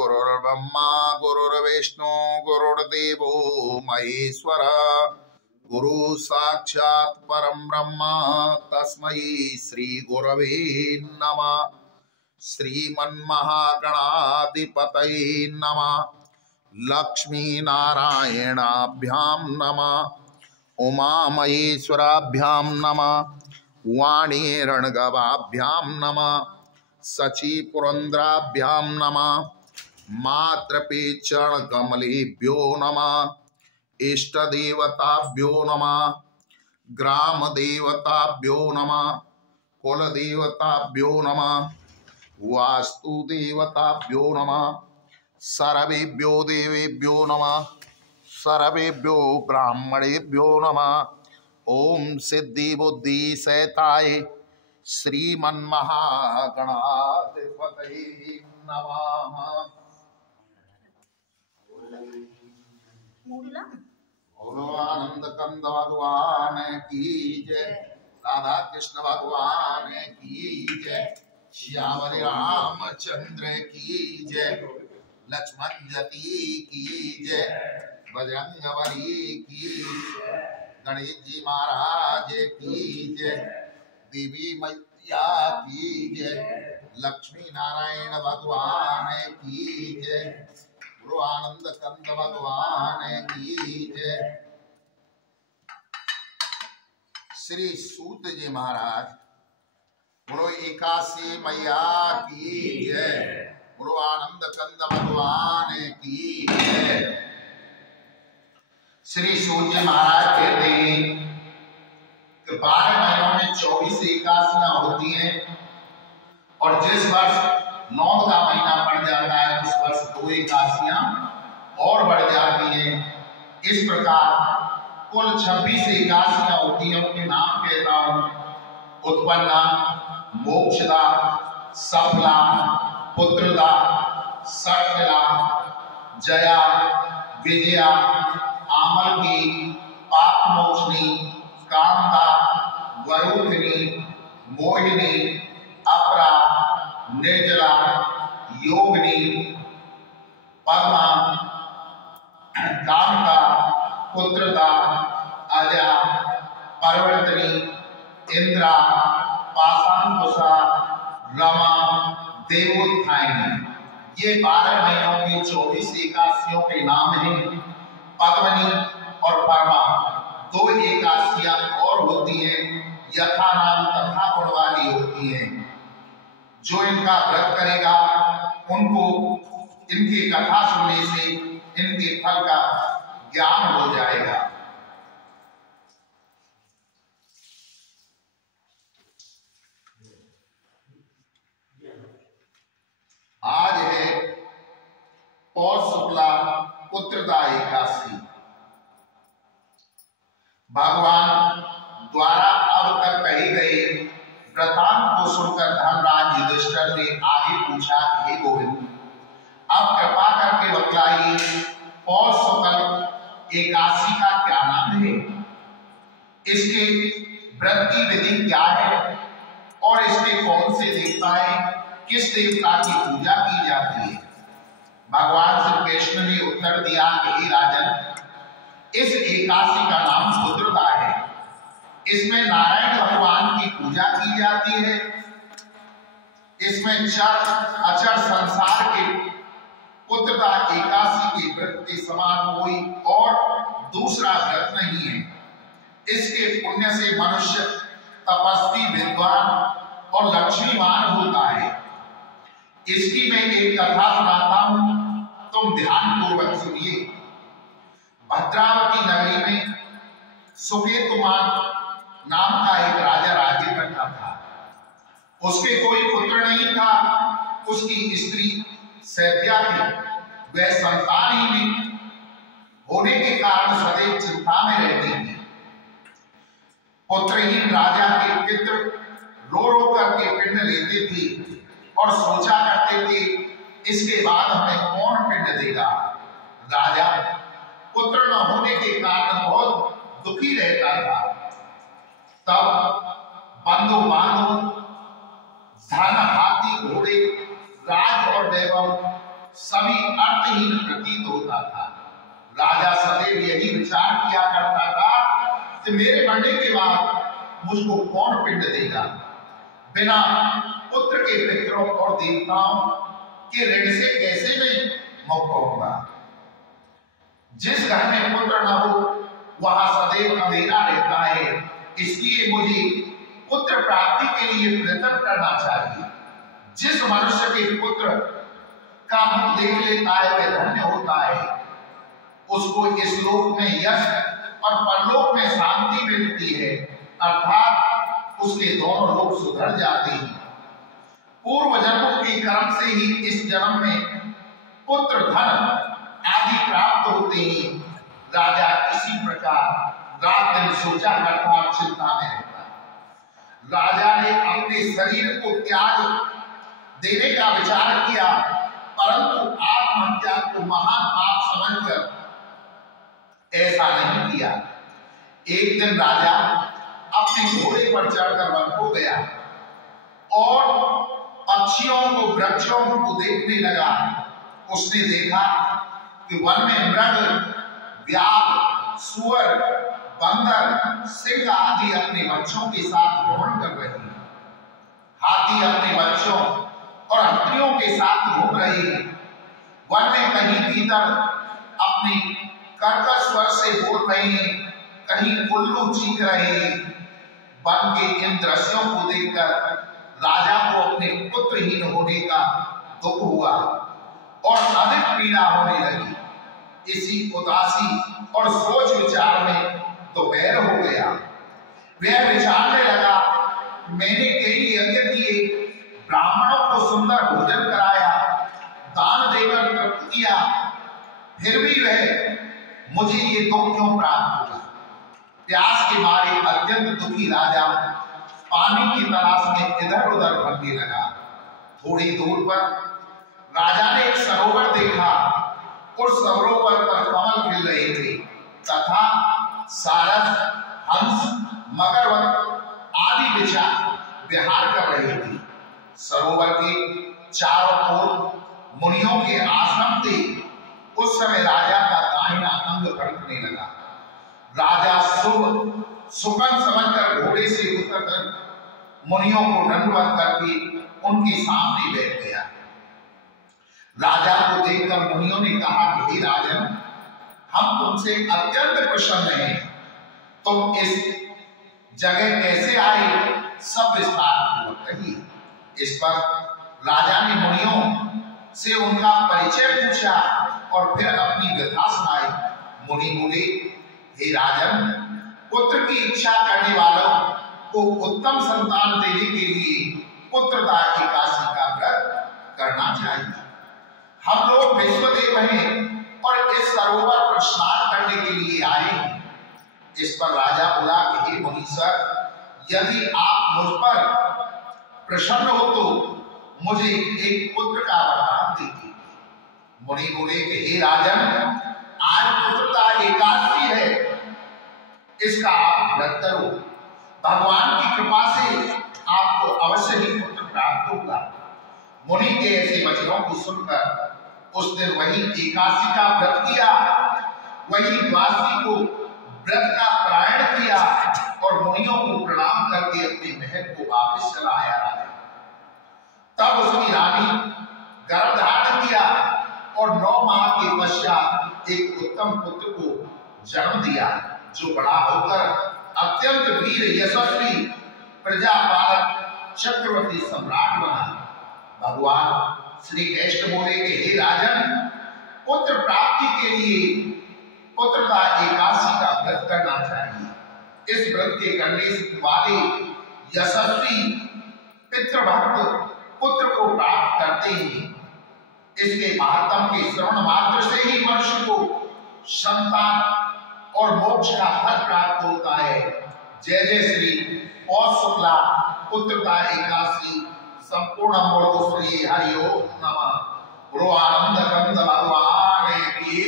गुरुर्ब्रह्मा गुरुर्विष्णु गुरुर्देवो महेश्वर गुरु साक्षात् परम ब्रह्म तस्मै श्री गुरवे नमः। श्रीमन्महागणाधिपतये नमः। लक्ष्मी नारायणाभ्यां नमः। उमा महेश्वराभ्यां नमः। वाणी रणगवाभ्यां नमः। सची पुरंद्राभ्यां नमः। मातृपेचरण कमलेभ्यो नमः। इष्ट देवताभ्यो नमः। ग्राम देवताभ्यो नमः। कुल देवताभ्यो नमः। वास्तु देवताभ्यो नमः। सर्वेभ्यो देवेभ्यो नमः। सर्वेभ्यो ब्राह्मणेभ्यो नमः। ओम सिद्धि बुद्धि सहिताय श्रीमन्महागणाधिपतये नमः। बोलो आनंद कंद भगवान की जय। राधा कृष्ण भगवान की जय। श्याम रामचंद्र की जय। लक्ष्मण जती की जय। बजरंगबली की जय। गणेश जी महाराज की जय। देवी मैया की जय। लक्ष्मी नारायण भगवान की जय। गुरु आनंद कंद भगवान की जय। श्री सूत जी महाराज गुरु एकासी मैया की जय। गुरु आनंद कंद भगवान की जय। श्री सूत जी महाराज कहते हैं कि 12 महीनों में 24 एकादशियां होती हैं और जिस वर्ष 9 का महीना पड़ जाता है उस वर्ष 2 एकादशियां और बढ़ जाती हैं। इस प्रकार कुल 26 एकादशियां होती हैं। उनके नाम कहता हूं। उत्पन्ना, मोक्षदा, सफला, पुत्रदा, सठला, जया, विजया, आमल की, पाप मोचनी, कामदा, वरुधिनी, मोहिनी, अपरा, निर्जला, योगिनी, पद्मा, कामता, पुत्रदा, अजा, परवर्तनी, इंद्रा, पाशांकुशा, रमा, देवोत्थायिनी। ये 12 महीनों की 24 एकादशियों के नाम हैं। पद्मनी और परमा 2 एकादशियां और होती हैं। यथा नाम तथा गुण वाली होती हैं। जो इनका व्रत करेगा उनको इनकी कथा सुनने से इनके फल का ज्ञान हो जाएगा। आज है पौष शुक्ला पुत्रदा एकादशी। भगवान द्वारा अब तक कही गई वृतांत को सुनकर धर्मराज युधिष्ठिर ने आगे पूछा, हे गोविंद, अब कृपा करके बतलाइए पौष शुक्ल एकादशी का क्या नाम है, इसके व्रत की विधि क्या है और इसके कौन से देवता है, किस देवता की पूजा की जाती है। भगवान श्री कृष्ण ने उत्तर दिया कि हे राजन, इस एकादशी का नाम पुत्रदा है। इसमें नारायण भगवान की पूजा की जाती है। इसमें चर अचर संसार के पुत्रदा एकादशी के व्रत के समान कोई और दूसरा व्रत नहीं है। इसके पुण्य से मनुष्य तपस्वी, विद्वान और लक्ष्मीवान होता है। इसकी मैं एक कथा सुनाता हूं, तुम ध्यान पूर्वक सुनिए। भद्रावती नगरी में सुकेतुमान नाम का एक राजा राज्य करता था। उसके कोई पुत्र नहीं था। उसकी स्त्री सैत्या थी। वह संतानहीन होने के कारण सदैव चिंता में रहती थी। पुत्रहीन राजा के पितृ रो रो करके पिंड लेते थे और सोचा करते थे इसके बाद हमें कौन पिंड देगा। राजा पुत्र न होने के कारण बहुत दुखी रहता था। तब बंधु बांधव, धन, हाथी, घोड़े, राज और वैभव सभी अर्थहीन प्रतीत होता था। राजा सदैव यही विचार किया करता था कि मेरे मरने के बाद मुझको कौन पिंड देगा। बिना पुत्र के पितरों और देवताओं के ऋण से कैसे मैं मुक्त होऊंगा। जिस घर में पुत्र न हो वहां सदैव अंधेरा रहता है, इसलिए मुझे पुत्र प्राप्ति के लिए प्रयत्न करना चाहिए। जिस मनुष्य के पुत्र का मुख देख लेता है वह धन्य होता है, उसको इस लोक में यश और परलोक में शांति मिलती है, अर्थात उसके दोनों लोग सुधर जाते हैं। पूर्व जन्मों के कर्म से ही इस जन्म में पुत्र धन आदि प्राप्त होते हैं। राजा इसी प्रकार रात दिन सोचा करता और चिंता में रहता। राजा ने अपने शरीर को त्याग देने का विचार किया, परंतु आत्महत्या को महान पाप समझकर ऐसा नहीं किया। एक दिन राजा अपने घोड़े पर चढ़कर वन को गया और पक्षियों को वृक्षों को देखने लगा। उसने देखा कि वन में मृग, व्याघ्र, सुअर, बंदर, सिंह आदि अपने बच्चों के साथ भ्रमण कर रहे हैं। हाथी अपने बच्चों और हथियों के साथ घूम रहे हैं। वन में कहीं भीतर अपनी कर्कश स्वर से बोल रहे हैं, कहीं उल्लू चीख रहे हैं। वन के इन दृश्यों को देखकर राजा को अपने पुत्रहीन होने का दुख हुआ और अधिक पीड़ा होने लगी। इसी उदासी और सोच विचार में दोपहर हो गया। वह विचारने लगा, मैंने कई यज्ञ किए, ब्राह्मणों को सुंदर भोजन कराया, दान देकर तृप्त किया, फिर भी वह मुझे ये दुख क्यों प्राप्त हुआ। प्यास के मारे अत्यंत दुखी राजा पानी की तलाश में इधर उधर भटकने लगा। थोड़ी दूर पर राजा ने एक सरोवर देखा। उस सरोवर पर कमल खिल रहे थे तथा सारस, हंस, मगरमच्छ आदि बिछा विहार कर रहे थे। सरोवर के चारों ओर मुनियों के आश्रम थे। उस समय राजा का दाहिना अंग फड़कने लगा। राजा सुगन समझकर घोड़े से उतरकर मुनियों को दंडवत करके उनके सामने बैठ गया। राजा को देखकर मुनियों ने कहा कि हे राजन, हम तुमसे अत्यंत प्रसन्न हैं। तुम इस जगह कैसे आए, सब विस्तार पूर्वक कहिए। इस पर राजा ने मुनियों से उनका परिचय पूछा और फिर अपनी व्यथा सुनाई। मुनि बोले, हे राजन, पुत्र की इच्छा करने वालों को उत्तम संतान देने के लिए पुत्रदा एकादशी का व्रत करना चाहिए। हम लोग विश्वदेव हैं और इस सरोवर पर स्नान करने के लिए आए हैं। इस पर राजा बोला कि हे मुनीश्वर, यदि आप मुझ पर प्रसन्न हो तो मुझे एक पुत्र का वरदान दीजिए। मुनि बोले कि हे राजन, आज पुत्रदा एकादशी है, इसका आप व्रत करो। भगवान की कृपा से आपको अवश्य ही पुत्र प्राप्त होगा। मुनि के ऐसे वचनों को सुनकर उस दिन वही एकादशी का व्रत किया, वही द्वादशी को व्रत का पारायण किया और मुनियों को प्रणाम करके अपने महल को वापस चला आया। राजा तब उसकी रानी गर्भ धारण किया और 9 माह के पश्चात एक उत्तम पुत्र को जन्म दिया, जो बड़ा होकर अत्यंत वीर यशस्वी प्रजापालक चक्रवर्ती सम्राट बना। भगवान श्री कृष्ण बोले कि हे राजन, पुत्र प्राप्ति के लिए पुत्रदा एकादशी का व्रत करना चाहिए। इस व्रत के करने वाले यशस्वी पितृभक्त पुत्र को प्राप्त करते हैं। इसके महात्म के श्रवण मात्र से ही मनुष्य को संतान और मोक्ष का फल प्राप्त होता है। जय जय श्री पौष शुक्ला पुत्रदा एकादशी संपूर्ण बोलो श्री हरि ओम नमः। गुरु आनंद कंद भगवान की,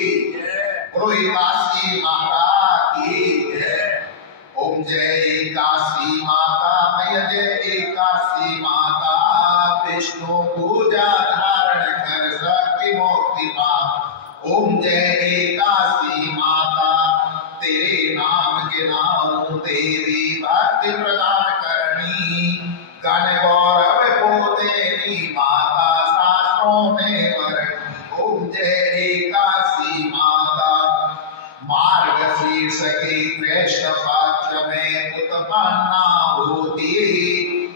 गुरु एकादशी माता की जय। ओम जय एकादशी माता, जय एकादशी माता, विष्णु पूजा धारण कर शक्ति मोक्ष कृपा। ओम जय एकासी माता, तेरे नाम के नाम देवी भक्ति प्रदान करनी। गण गौरव को तेरी माता शास्त्रों में वर्णी। ओम जय एकासी माता, मार्गशीर्ष के कृष्ण पक्ष में उत्पन्ना होती,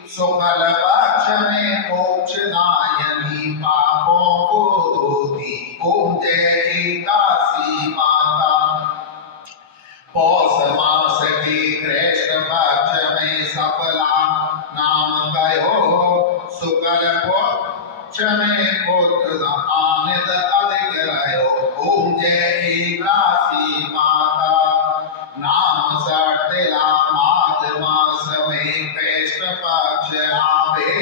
शुक्ल पक्ष में मोक्षदायिनी पापों को धोती। ओम जय एकासी माता, पौष मास के कृष्ण पक्ष में सफला नाम कहो, शुक्ल पक्ष में पुत्र आनंद अधिक रहो। ओम जय एकासी माता, नाम सटला माघ मास में कृष्ण पक्ष आवे,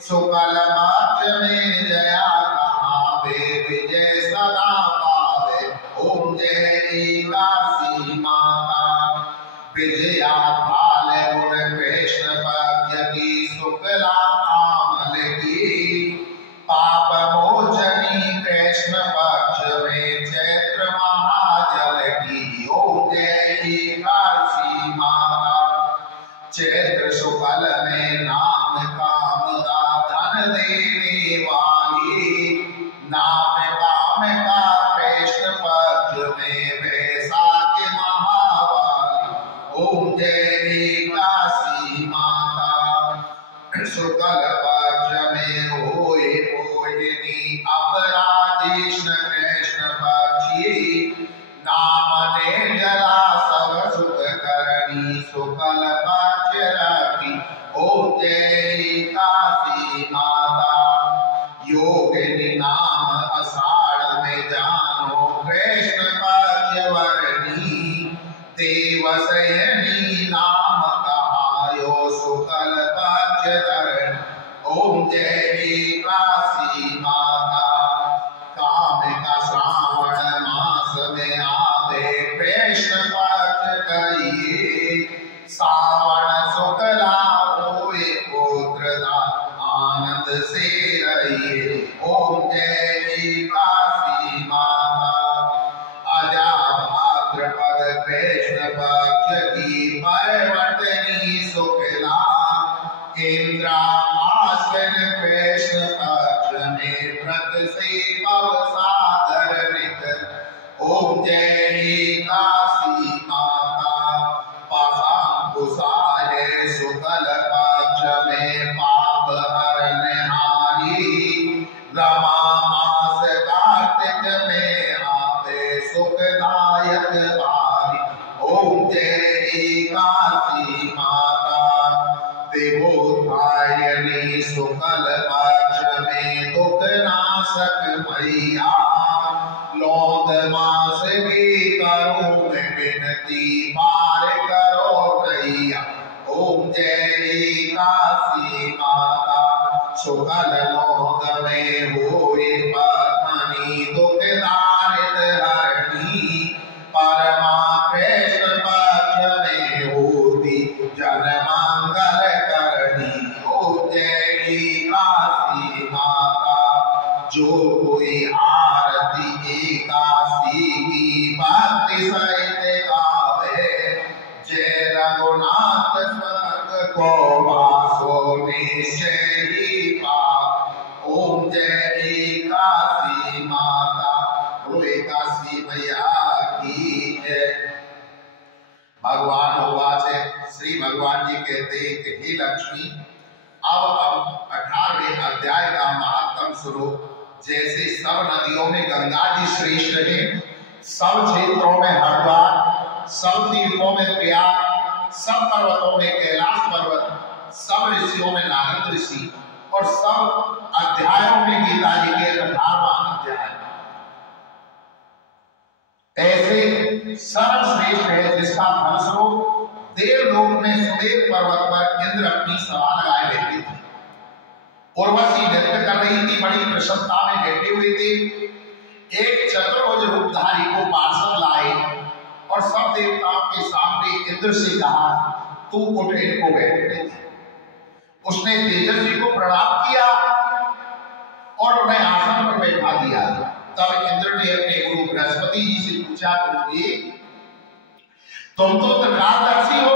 शुक्ल पक्ष में जया कहावे, विजय सदा पावे। ओम जय एकासी माता, विजया फाल गुण कृष्ण पक्ष की शुक्ला आमल की, पाप मोचनी कृष्ण पक्ष में चैत्र महाजल की। ओम जय एकासी माता, चैत्र शुक्ल में नाम कामदा धन देने वाली, नाम काम का कृष्ण पक्ष में वैशाख महावाली। ओम जय एकासी माता, शुक्ल पक्ष में होए मोहिनी अपराधीष्ण कृष्ण पक्षी, नाम ने जला सब सुख करनी, शुक्ल पक्ष रखी। ओम जय एकासी माता, योगिनी नाम आषाढ़ में जानो कृष्ण पक्ष वर्णी, देवशयनी नाम कहायो शुक्ल पक्ष धरण। ओम जय एकासी माता, काम का श्रावण मास में आवे कृष्ण पक्ष कहिए, सावन शुक्ला होए पुत्रदा आनंद से रहिए। ओम जय एकासी माता, अजा भाद्रपद कृष्ण पक्ष की परवर्तनी शुक्ला, इंद्रा आश्विन कृष्ण पक्ष में व्रत से पव सागर निकल। ओम जय एकासी माता, पाशांकुशाय शुक्ल पक्ष में पाप हरनहारी, रमा मास कार्तिक में आवे सुखदायक भारी। ओम जय एकासी माता, देवोत्थायनी शुक्ल पक्ष में दुख नाशक मैया, लौद मास की करो मैं विनती पार करो नैया। ओम जय एकासी माता, शुक्ल लौद में होए पत्नी दुख दारिद हरणी, परमा कृष्ण पक्ष में होती जन मंगल करनी। ओम जय एकासी माता, जो कोई आरती एकासी की भक्ति सहित गावे, जय रघुनाथ स्वर्ग को वासो निश्चय ही पावे। ओम जय एकासी माता, बोलो एकासी मैया की जय। भगवान उवाच, श्री भगवान जी कहते हैं कि हे लक्ष्मी, अब 18वें अध्याय का महात्म स्वरूप, जैसे सब नदियों में गंगा जी श्रेष्ठ है, सब क्षेत्रों में हरिद्वार, सब तीर्थों में प्रयाग, सब पर्वतों में कैलाश पर्वत, सब ऋषियों में नारद ऋषि, और सब अध्यायों में गीता जी के 18वां अध्याय, ऐसे सर्वश्रेष्ठ है जिसका फलस्वरूप देवलोक में सुमेर पर्वत पर इंद्र अपनी सभा लगाए बैठे थे। उर्वशी नृत्य कर रही थी, बड़ी प्रसन्नता में बैठे हुए थे। एक चतुर्भुज रूपधारी को पार्षद लाए और सब देवताओं के सामने इंद्र से कहा, तू उठ इनको बैठने दे। उसने तेजस्वी को प्रणाम किया और उन्हें आसन पर बैठा दिया। तब इंद्र ने अपने गुरु बृहस्पति जी से पूछा, गुरुजी तुम तो त्रिकालदर्शी हो,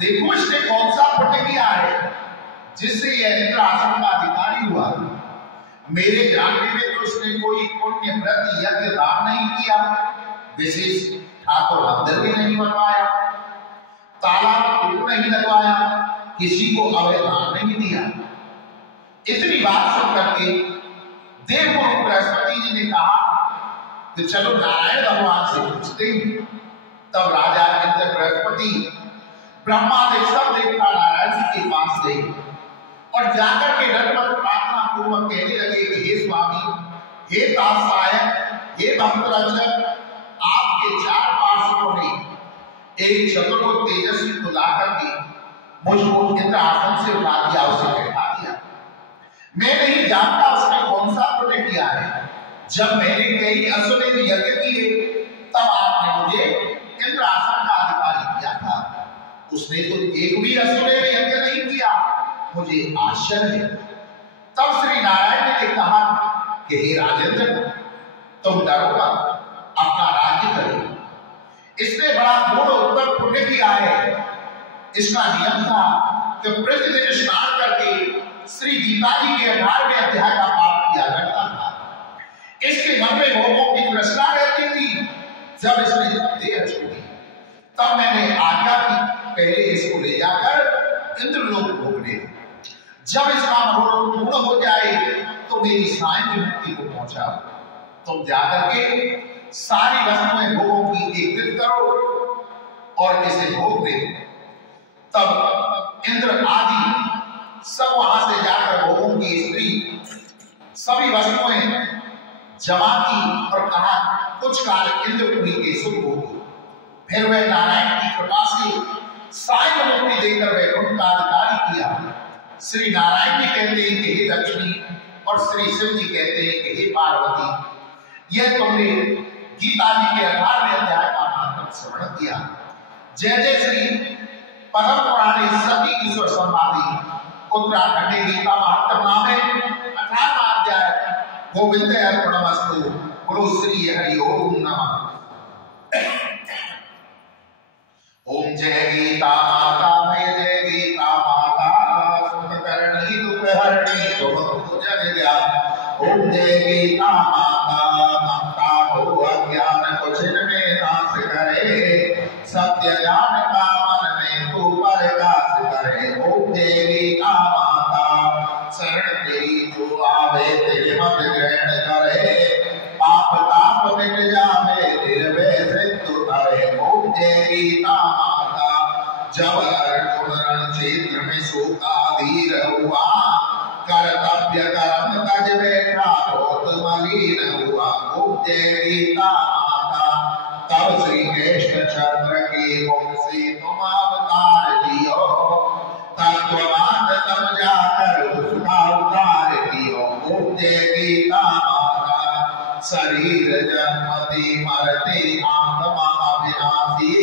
देखो इसने कौन सा पुण्य किया है जिससे यह इंद्र आसन का अधिकारी हुआ। मेरे जानने में तो उसने कोई पुण्य व्रत यज्ञ दान नहीं किया, विशेष ठाकुर मंदिर भी नहीं बनवाया, तालाब नहीं लगवाया, किसी को अवैध दान नहीं दिया। इतनी बात सुनकर के देवगुरु बृहस्पति जी ने कहा कि चलो नारायण भगवान से पूछते हैं। तब राजा इंद्र बृहस्पति ब्रह्मादि सब देवता नारायण जी के पास गए और जाकर के नतमस्तक प्रार्थना पूर्वक कहने लगे कि हे स्वामी, हे दास सहायक, हे भक्त रक्षक, आपके चार पार्षदों ने एक चतुर्मुख तेजस्वी को लाकर के मुझको इंद्र आसन से उठा दिया, उसे बैठा दिया। मैं नहीं जानता उसने कौन सा पुण्य किया है। जब मैंने कई अश्वमेध यज्ञ किए तब आपने मुझे इंद्र आसन का अधिकारी किया था, उसने तो एक भी अश्वमेध यज्ञ नहीं किया, मुझे आश्चर्य है। तब श्री नारायण ने कहा कि हे राजेंद्र, तुम डरो मत, अपना राज्य करो। इसने बड़ा गुण उत्तम पुण्य किया है। इसका नियम था कि प्रतिदिन स्नान करके श्री गीता जी के 18वें अध्याय का पाठ किया करता था। इसके मन में भोगों की तृष्णा रहती थी। जब इसने देह छोड़ी तब मैंने आज्ञा की पहले इसको ले जाकर इंद्रलोक भोगने। जब इसका मनोरथ पूर्ण हो जाए तो मेरी साई की मुक्ति को पहुंचा। तुम जाकर के सारी वस्तुएं भोगों की एकत्रित करो और इसे भोग दे। तब इंद्र आदि सब वहां से जाकर भोगों की स्त्री सभी वस्तुएं जमा की और कहा कुछ काल इंद्रपुरी के सुख भोगो। फिर वह नारायण की कृपा से साई मुक्ति देकर वैकुंठ का अधिकारी किया। श्री नारायण जी कहते हैं कि हे लक्ष्मी और श्री शिव जी कहते हैं कि हे पार्वती, यह तुमने गीता जी के 18वें अध्याय का महात्म श्रवण किया। जय जय श्री पद्म पुराणे सती ईश्वर संवादी उत्तराखंडी गीता महात्म नामे 18वां अध्याय गोविंद अर्पणमस्तु। गुरु श्री हरि ओम नमः। ओम जय गीता माता, जय गीता माता, सुख करणी दुख हरणी तुम जग ज्ञान। ओम जय गीता माता, ममता हो अज्ञान कुछ में नाश करे, सत्य ज्ञान का मन में तू प्रकाश करे। ओम जय गीता माता, शरण तेरी जो आवे तेरे मत ग्रहण करे, पाप ताप मिट जावे निर्भय मृत्यु धरे। ओम जय गीता माता, जब अर्जुन रण क्षेत्र में शोकाधीर हुआ, कर्तव्य कर्म तज बैठा बहुत मलिन हुआ। ओम जय गीता माता, तब श्री कृष्ण चंद्र के मुख से तुम अवतार लियो, तत्ववाद तब जाकर उसका उतार दियो। ओम जय गीता माता, शरीर जन्मति मरते आत्मा अविनाशी,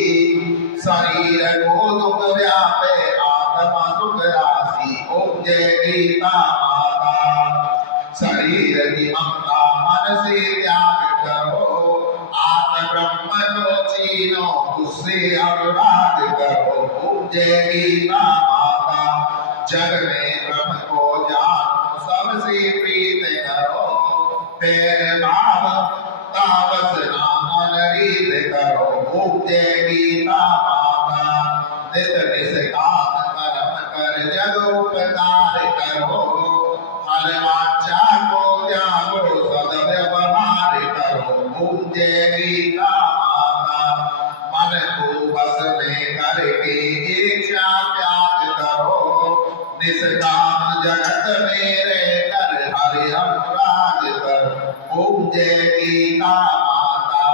शरीर को दुख व्यापे आत्मा सुख राशि। ओम जय गीता माता, शरीर की ममता मन से त्याग करो, आत्म ब्रह्म को छीनो उससे अनुराग करो। ओम जय गीता माता, जग में ब्रह्म को जानो सबसे प्रीत करो, पैर भाव तावस नाम रीत करो। ओम जय गीता माता, नित निष्काम कर्म कर जगोपकार करो, फल वांछा को त्यागो सद्व्यवहार करो। ओम जय गीता माता, मन को बस में करके इच्छा त्याग करो, निष्काम जगत में रहकर हरि अनुराग करो। ओम जय गीता माता,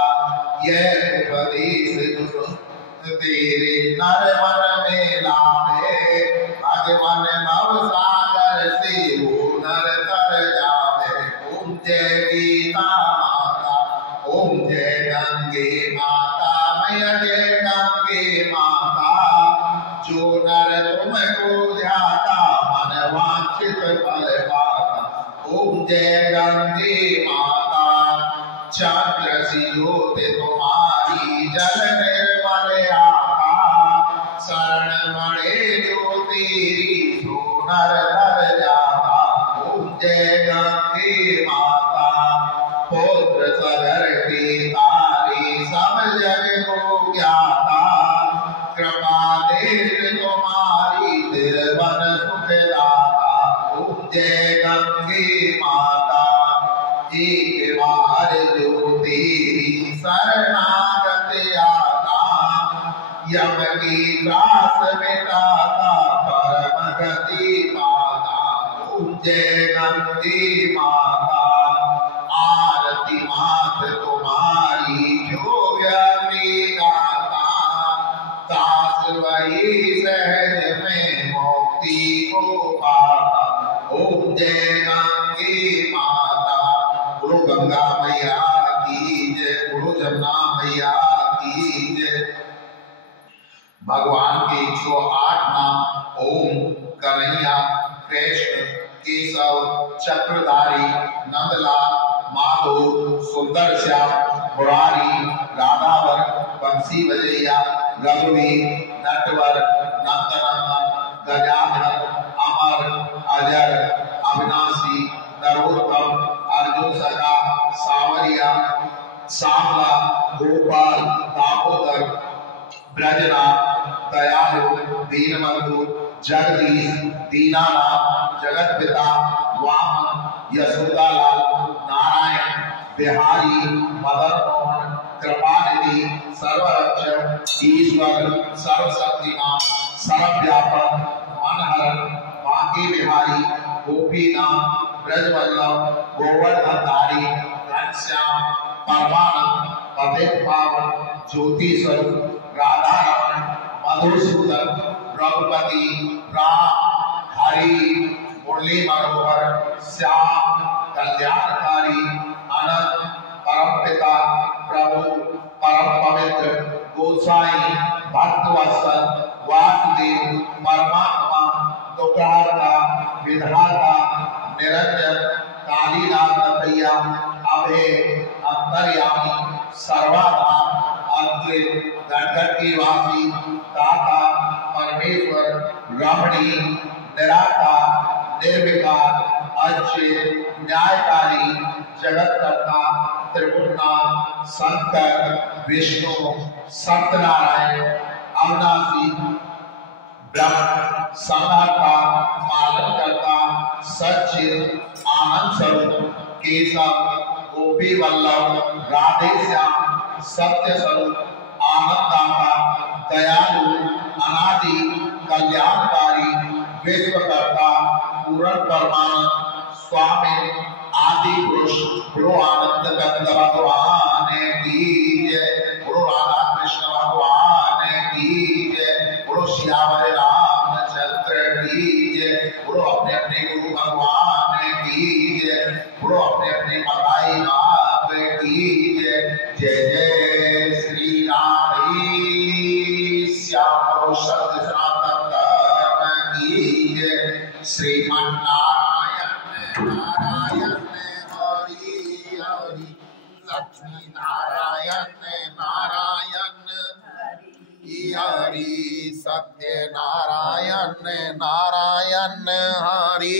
यह उपदेश तेरे नर मन में लावे, भगवान भव सागर से वो नर तर जावे। ओम जय गीता माता, ओम जय गंगे माता, मैं जय गंगे माता, जो नर तुमको ध्याता मन वांछित फल पाता। ओम जय गंगे माता, चंद्र सी ज्योति तुम्हारी जल निर्मल आका शरण मणे ज्योति सोनर धर जाता जय गंगे माता पुत्र सगर की तारी सब जग को ज्ञाता कृपा देश तुम्हारी तिरवन सुखदाता जय गंगे माता एक बार जो तेरी शरणागत आता यम की त्रास मिटाता परम गति पाता जय गंगे माता आरती मात तुम्हारी जो व्यक्ति गाता दास वही सहज में मुक्ति को पाता ओम जय गंगे माता। गुरु गंगा मैया की जय, गुरु जमुना मैया की जय। भगवान के 108 नाम ओम, कन्हैया, कृष्ण, केशव, चक्रधारी, नंदलाल, माधव, सुंदर श्याम, मुरारी, राधावर, बंसी बजैया, रघुवीर, नटवर, नंदनंदन, गजानन, अमर, अजर, अविनाशी, नरोत्तम, अर्जुन सखा, सावरिया, श्यामला, गोपाल, दामोदर, ब्रजनाथ, दयालु, दीनबंधु, जगदीश, दीनानाथ, जगत पिता, वामन, यशोदालाल, नारायण, बिहारी, मदन मोहन, कृपानिधि, सर्वरक्षक, ईश्वर, सर्वशक्तिमान, सर्वव्यापक, मनहरण, बांके बिहारी, गोपीनाथ, ब्रजवल्लभ, गोवर्धनधारी, घनश्याम, परमानंद, पतित पावन, ज्योति स्वरूप, राधा रमण, मधुसूदन, रघुपति, राम, हरि, मुरली मनोहर, श्याम, कल्याणकारी, अनंत, परमपिता, प्रभु, परम पवित्र, गोसाई, भक्तवत्सल, वासुदेव, परमात्मा, दुखहर्ता, विधाता, निरंजन, कालीनाथ भैया, अभय, अंतर्यामी, सर्वाधार, अद्वैत, गणगण की वासी, दाता, परमेश्वर, रमणी, निराकार, निर्विकार, अच्युत, न्यायकारी, जगतकर्ता, त्रिपुरनाथ, शंकर, विष्णु, सत्यनारायण, अविनाशी, ब्रह्म, संहारता, पालन करता, सच्चिद, आनंद स्वरूप, केशव, गोपी वल्लभ, राधे श्याम, सत्य स्वरूप, आनंददाता, दयालु, अनादि, कल्याणकारी, विश्वकर्ता, पूर्ण परमानंद, स्वामी, आदि पुरुष, गुरु आनंद कंद भगवान की जय, गुरु राधा कृष्ण भगवान की जय, गुरु श्यावर रामचंद्र की जय, गुरु अपने अपने गुरु भगवान की जय, गुरु अपने अपने मताई बाप की जय। जय जय श्री राधे श्याम सत्य सनातन धर्म की जय। श्रीमन्नारायण नारायण हरि हरि, लक्ष्मी नारायण नारायण हरि, सत्य नारायण नारायण हरि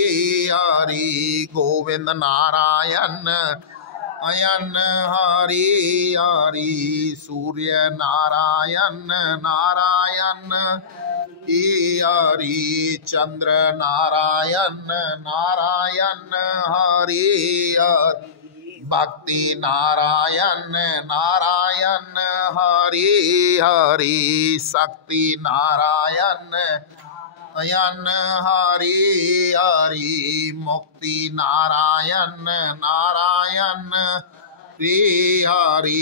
हरि, गोविंद नारायण अयन हरि हरि, सूर्य नारायण नारायण हरि, चंद्र नारायण नारायण हरि हरि, भक्ति नारायण नारायण हरि हरि, शक्ति नारायण अयन हरि हरि, मुक्ति नारायण नारायण हरि हरि।